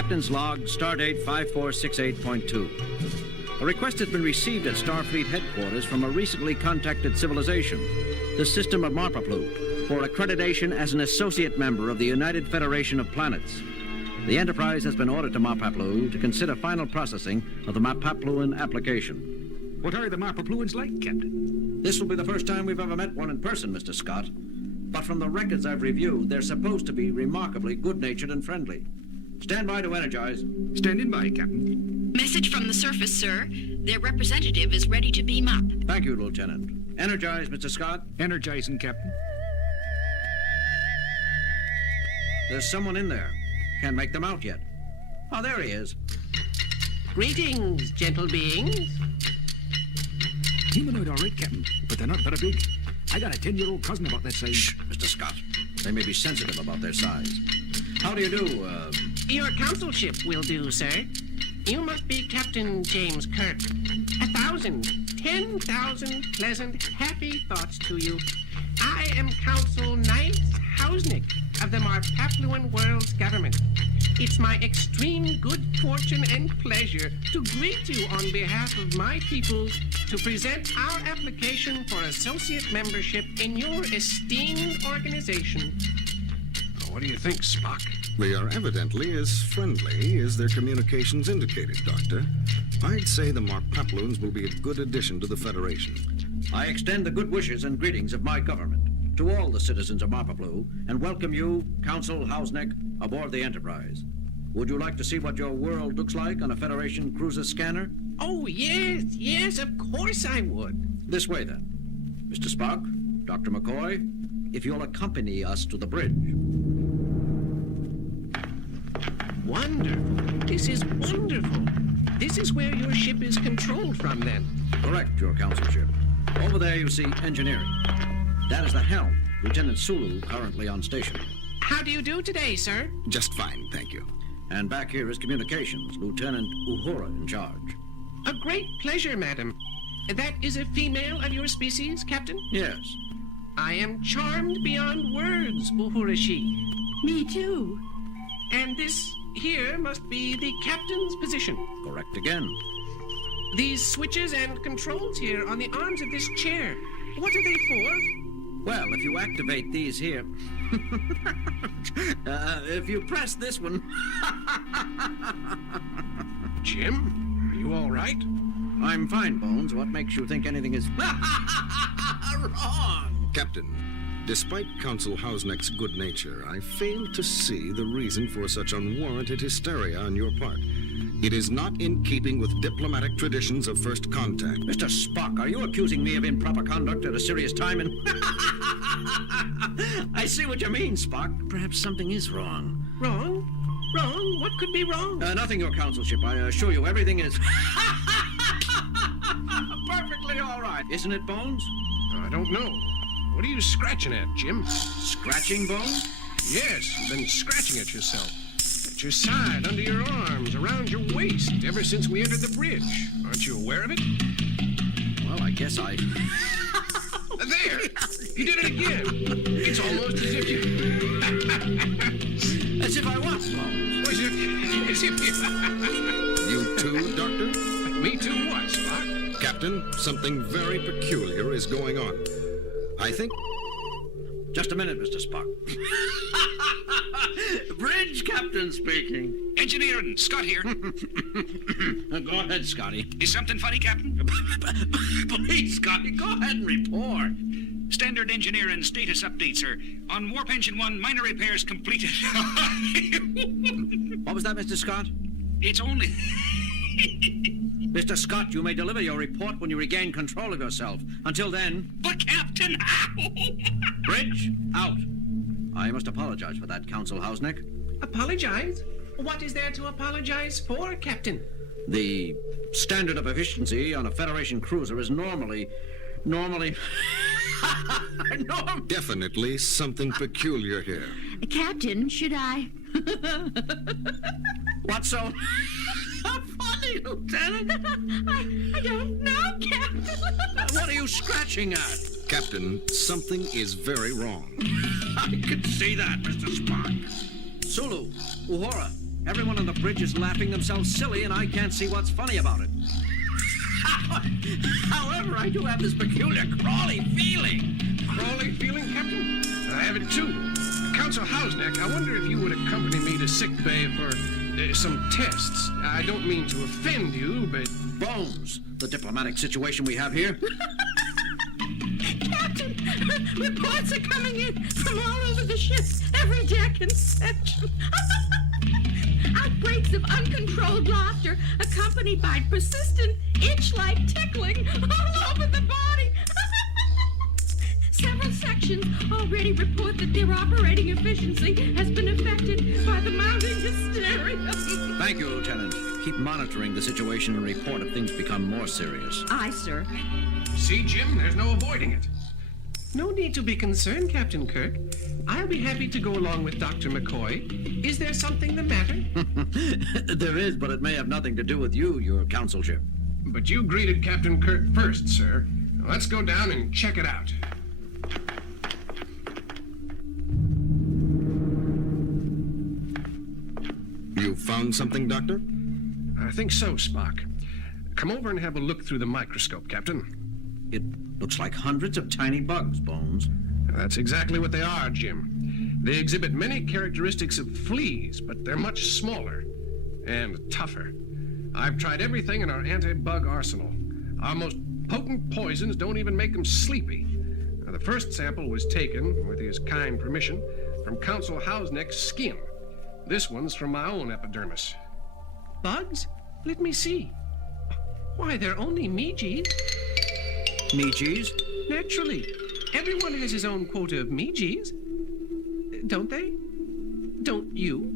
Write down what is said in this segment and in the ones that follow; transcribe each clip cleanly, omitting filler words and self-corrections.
Captain's log, stardate 5468.2. A request has been received at Starfleet headquarters from a recently contacted civilization, the system of Marpaplu, for accreditation as an associate member of the United Federation of Planets. The Enterprise has been ordered to Marpaplu to consider final processing of the Marpapluan application. What are the Marpapluans like, Captain? This will be the first time we've ever met one in person, Mr. Scott. But from the records I've reviewed, they're supposed to be remarkably good-natured and friendly. Stand by to energize. Standing by, Captain. Message from the surface, sir. Their representative is ready to beam up. Thank you, Lieutenant. Energize, Mr. Scott. Energizing, Captain. There's someone in there. Can't make them out yet. Oh, there he is. Greetings, gentle beings. Humanoid, all right, Captain, but they're not very big. I got a 10-year-old cousin about that size. Shh, Mr. Scott. They may be sensitive about their size. How do you do, Your consulship will do, sir. You must be Captain James Kirk. 10,000 pleasant, happy thoughts to you. I am Consul Knight Hausnick of the Marpapluan World's government. It's my extreme good fortune and pleasure to greet you on behalf of my peoples to present our application for associate membership in your esteemed organization. What do you think, Spock? They are evidently as friendly as their communications indicated, Doctor. I'd say the Marpapluans will be a good addition to the Federation. I extend the good wishes and greetings of my government to all the citizens of Marpaplu and welcome you, Consul Hausnick, aboard the Enterprise. Would you like to see what your world looks like on a Federation cruiser scanner? Oh, yes, of course I would. This way, then. Mr. Spock, Dr. McCoy, if you'll accompany us to the bridge. Wonderful. This is wonderful. This is where your ship is controlled from, then. Correct, your consulship. Over there you see engineering. That is the helm, Lieutenant Sulu, currently on station. How do you do today, sir? Just fine, thank you. And back here is communications, Lieutenant Uhura in charge. A great pleasure, madam. That is a female of your species, Captain? Yes. I am charmed beyond words, Uhura-shi. Me too. And this here must be the captain's position. Correct again. These switches and controls here on the arms of this chair, what are they for? Well, if you activate these here... if you press this one... Jim, are you all right? I'm fine, Bones. What makes you think anything is... wrong? Captain, despite Consul Hausnick's good nature, I fail to see the reason for such unwarranted hysteria on your part. It is not in keeping with diplomatic traditions of first contact. Mr. Spock, are you accusing me of improper conduct at a serious time? And I see what you mean, Spock. Perhaps something is wrong. Wrong? Wrong? What could be wrong? Nothing, your consulship. I assure you, everything is perfectly all right. Isn't it, Bones? I don't know. What are you scratching at, Jim? Scratching, Bones? Yes, you've been scratching at yourself. At your side, under your arms, around your waist, ever since we entered the bridge. Aren't you aware of it? Well, I guess I... There! You did it again! It's almost as if you... As if I was, Bones. As if you... You too, Doctor? Me too what, Spock? Captain, something very peculiar is going on. I think... Just a minute, Mr. Spock. Bridge captain speaking. Engineering, Scott here. Go ahead, Scotty. Is something funny, Captain? Please, Scotty, go ahead and report. Standard engineering status update, sir. On Warp Engine 1, minor repairs completed. What was that, Mr. Scott? It's only... Mr. Scott, you may deliver your report when you regain control of yourself. Until then... But, Captain, how? Bridge, out. I must apologize for that, Consul Hausnick. Apologize? What is there to apologize for, Captain? The standard of efficiency on a Federation cruiser is normally... Definitely something peculiar here. Captain, should I? What's so funny, Lieutenant? I don't know, Captain. What are you scratching at? Captain, something is very wrong. I can see that, Mr. Spock. Sulu, Uhura, Everyone on the bridge is laughing themselves silly, and I can't see what's funny about it. However, I do have this peculiar crawly feeling. Crawly feeling, Captain? I have it too. Council Hausneck, I wonder if you would accompany me to sick bay for some tests. I don't mean to offend you, but... Bones, the diplomatic situation we have here. Captain, reports are coming in from all over the ship, every deck and section. Outbreaks of uncontrolled laughter accompanied by persistent itch-like tickling all over the body. Several sections already report that their operating efficiency has been affected by the mounting hysteria. Thank you, Lieutenant. Keep monitoring the situation and report if things become more serious. Aye, sir. See, Jim, there's no avoiding it. No need to be concerned, Captain Kirk. I'll be happy to go along with Dr. McCoy. Is there something the matter? There is, but it may have nothing to do with you, your consulship. But you greeted Captain Kirk first, sir. Let's go down and check it out. You found something, Doctor? I think so, Spock. Come over and have a look through the microscope, Captain. It looks like hundreds of tiny bugs, Bones. That's exactly what they are, Jim. They exhibit many characteristics of fleas, but they're much smaller and tougher. I've tried everything in our anti-bug arsenal. Our most potent poisons don't even make them sleepy. Now, the first sample was taken, with his kind permission, from Consul Hausneck's skin. This one's from my own epidermis. Bugs? Let me see. Why, they're only Meegees. Meegees? Naturally. Everyone has his own quota of Meegees. Don't they? Don't you?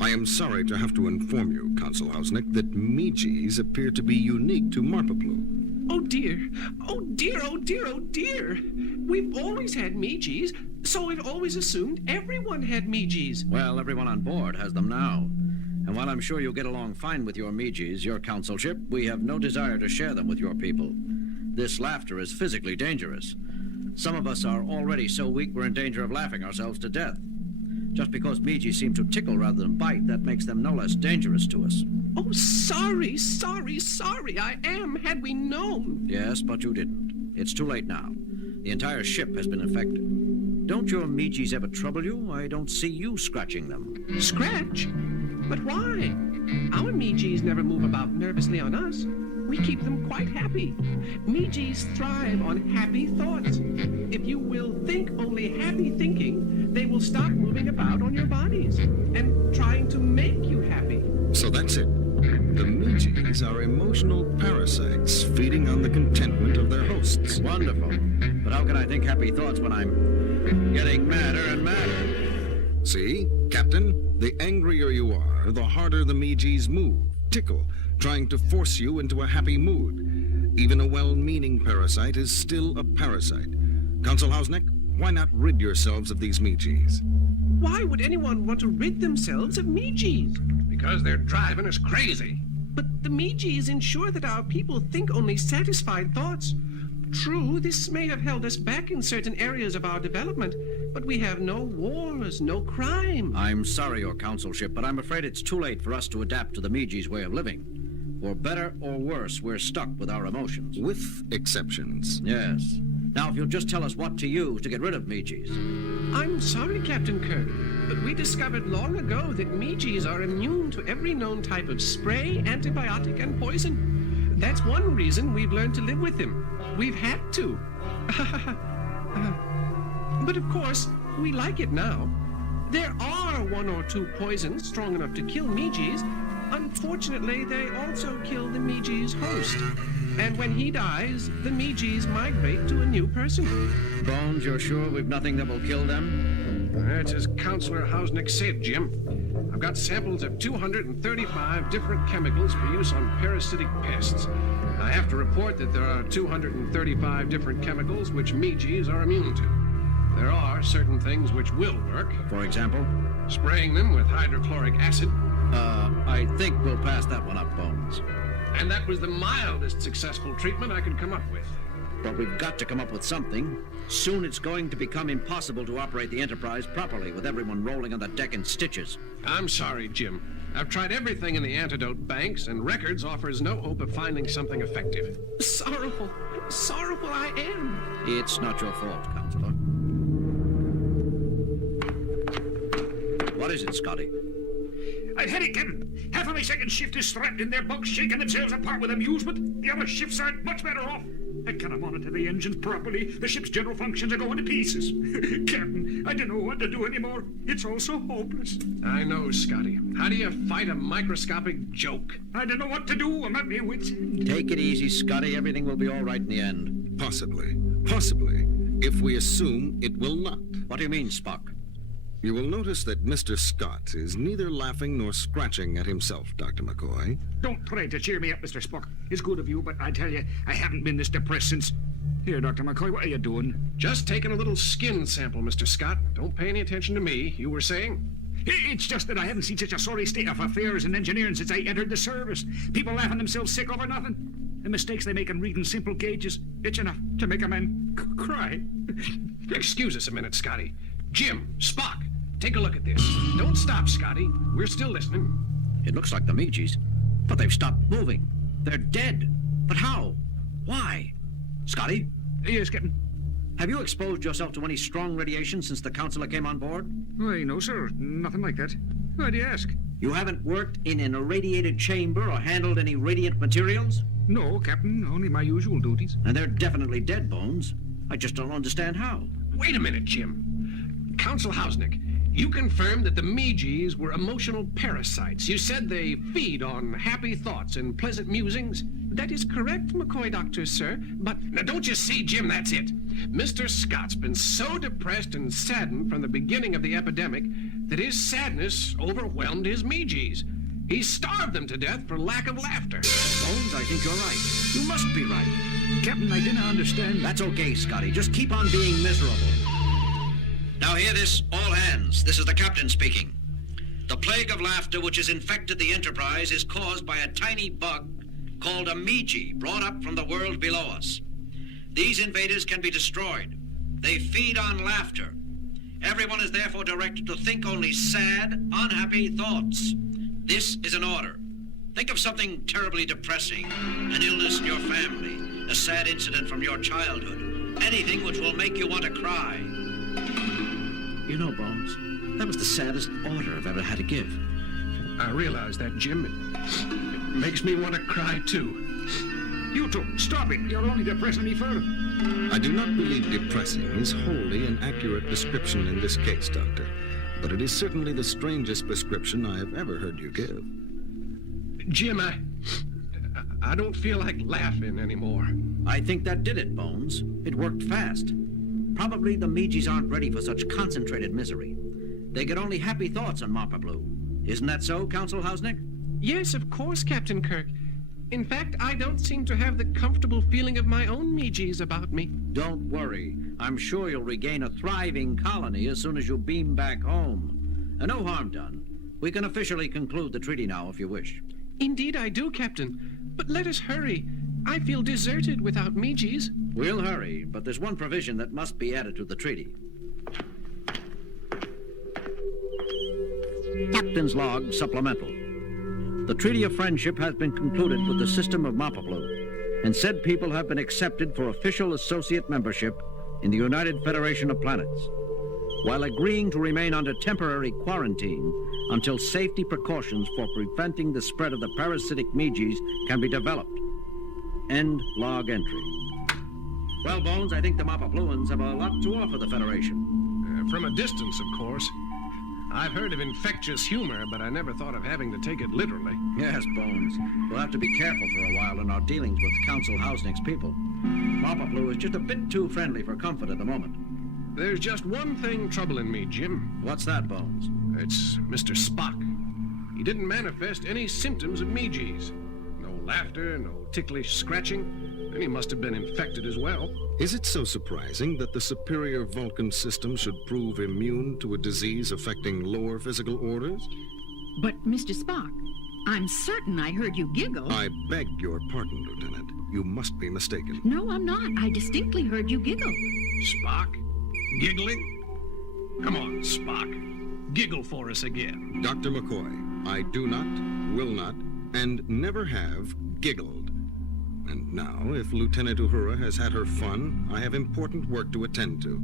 I am sorry to have to inform you, Consul Hausneck, that Meegees appear to be unique to Marpaplu. Oh dear. Oh dear, oh dear, oh dear. We've always had Meegees, so we've always assumed everyone had Meegees. Well, everyone on board has them now. And while I'm sure you'll get along fine with your Meegees, your consulship, we have no desire to share them with your people. This laughter is physically dangerous. Some of us are already so weak we're in danger of laughing ourselves to death. Just because Meegees seem to tickle rather than bite, that makes them no less dangerous to us. Oh, sorry, I am, had we known. Yes, but you didn't. It's too late now. The entire ship has been infected. Don't your Meegees ever trouble you? I don't see you scratching them. Scratch? But why? Our Meegees never move about nervously on us. We keep them quite happy. Meegees thrive on happy thoughts. If you will think only happy thinking, they will stop moving about on your bodies and trying to make you happy. So that's it. The Meegees are emotional parasites feeding on the contentment of their hosts. Wonderful. But how can I think happy thoughts when I'm getting madder and madder? See, Captain, the angrier you are, the harder the Meegees move, tickle, trying to force you into a happy mood. Even a well-meaning parasite is still a parasite. Consul Hausneck, why not rid yourselves of these Meegees? Why would anyone want to rid themselves of Meegees? Because they're driving us crazy. But the Meegees ensure that our people think only satisfied thoughts. True, this may have held us back in certain areas of our development, but we have no wars, no crime. I'm sorry, your consulship, but I'm afraid it's too late for us to adapt to the Meegees' way of living. For better or worse, we're stuck with our emotions. With exceptions. Yes. Now, if you'll just tell us what to use to get rid of Meegees. I'm sorry, Captain Kirk, but we discovered long ago that Meegees are immune to every known type of spray, antibiotic, and poison. That's one reason we've learned to live with them. We've had to. But of course, we like it now. There are one or two poisons strong enough to kill Meegees. Unfortunately, they also kill the Meegees' host. And when he dies, the Meegees migrate to a new person. Bones, you're sure we've nothing that will kill them? That's as Counselor Hausneck said, Jim. I've got samples of 235 different chemicals for use on parasitic pests. I have to report that there are 235 different chemicals which Meegees are immune to. There are certain things which will work. For example? Spraying them with hydrochloric acid. I think we'll pass that one up, Bones. And that was the mildest successful treatment I could come up with. But we've got to come up with something. Soon it's going to become impossible to operate the Enterprise properly with everyone rolling on the deck in stitches. I'm sorry, Jim. I've tried everything in the antidote banks, and records offers no hope of finding something effective. Sorrowful I am. It's not your fault, Counselor. What is it, Scotty? I've had it, Captain. Half of my second shift is strapped in their bunks, shaking themselves apart with amusement. The other shifts aren't much better off. I cannot monitor the engines properly. The ship's general functions are going to pieces. Captain, I don't know what to do anymore. It's all so hopeless. I know, Scotty. How do you fight a microscopic joke? I don't know what to do. I'm at my wits' end. Take it easy, Scotty. Everything will be all right in the end. Possibly. If we assume it will not. What do you mean, Spock? You will notice that Mr. Scott is neither laughing nor scratching at himself, Dr. McCoy. Don't try to cheer me up, Mr. Spock. It's good of you, but I tell you, I haven't been this depressed since... Here, Dr. McCoy, what are you doing? Just taking a little skin sample, Mr. Scott. Don't pay any attention to me. You were saying? It's just that I haven't seen such a sorry state of affairs in engineering since I entered the service. People laughing themselves sick over nothing. The mistakes they make in reading simple gauges, it's enough to make a man cry. Excuse us a minute, Scotty. Jim, Spock, take a look at this. Don't stop, Scotty. We're still listening. It looks like the Meeges, but they've stopped moving. They're dead. But how? Why? Scotty? Yes, Captain. Have you exposed yourself to any strong radiation since the counselor came on board? Why, no, sir. Nothing like that. Why do you ask? You haven't worked in an irradiated chamber or handled any radiant materials? No, Captain. Only my usual duties. And they're definitely dead, Bones. I just don't understand how. Wait a minute, Jim. Counsel Hausnick, you confirmed that the Meeges were emotional parasites. You said they feed on happy thoughts and pleasant musings. That is correct, McCoy Doctor, sir. But now, don't you see, Jim, that's it. Mr. Scott's been so depressed and saddened from the beginning of the epidemic that his sadness overwhelmed his Meeges. He starved them to death for lack of laughter. Bones, I think you're right. You must be right. Captain, I didn't understand. That's okay, Scotty. Just keep on being miserable. Now hear this, all hands. This is the captain speaking. The plague of laughter which has infected the Enterprise is caused by a tiny bug called a Meege brought up from the world below us. These invaders can be destroyed. They feed on laughter. Everyone is therefore directed to think only sad, unhappy thoughts. This is an order. Think of something terribly depressing, an illness in your family, a sad incident from your childhood, anything which will make you want to cry. You know, Bones, that was the saddest order I've ever had to give. I realize that, Jim. It makes me want to cry, too. You two, stop it. You're only depressing me further. I do not believe depressing is wholly an accurate description in this case, Doctor. But it is certainly the strangest prescription I have ever heard you give. Jim, I don't feel like laughing anymore. I think that did it, Bones. It worked fast. Probably the Meeges aren't ready for such concentrated misery. They get only happy thoughts on Mappa Blue. Isn't that so, Counsel Hausnick? Yes, of course, Captain Kirk. In fact, I don't seem to have the comfortable feeling of my own Meeges about me. Don't worry. I'm sure you'll regain a thriving colony as soon as you beam back home. And no harm done. We can officially conclude the treaty now, if you wish. Indeed I do, Captain. But let us hurry. I feel deserted without Meeges. We'll hurry, but there's one provision that must be added to the treaty. Captain's Log Supplemental. The Treaty of Friendship has been concluded with the system of Mappa Blue, and said people have been accepted for official associate membership in the United Federation of Planets, while agreeing to remain under temporary quarantine until safety precautions for preventing the spread of the parasitic Meeges can be developed. End log entry. Well, Bones, I think the Mappa Bluans have a lot to offer the Federation. From a distance, of course. I've heard of infectious humor, but I never thought of having to take it literally. Yes, Bones. We'll have to be careful for a while in our dealings with Counsel Hausnick's people. Mappa Blue is just a bit too friendly for comfort at the moment. There's just one thing troubling me, Jim. What's that, Bones? It's Mr. Spock. He didn't manifest any symptoms of Meeges. No laughter, no ticklish scratching. And he must have been infected as well. Is it so surprising that the superior Vulcan system should prove immune to a disease affecting lower physical orders? But, Mr. Spock, I'm certain I heard you giggle. I beg your pardon, Lieutenant. You must be mistaken. No, I'm not. I distinctly heard you giggle. Spock? Giggling? Come on, Spock. Giggle for us again. Dr. McCoy, I do not, will not, and never have giggled. And now, if Lieutenant Uhura has had her fun, I have important work to attend to.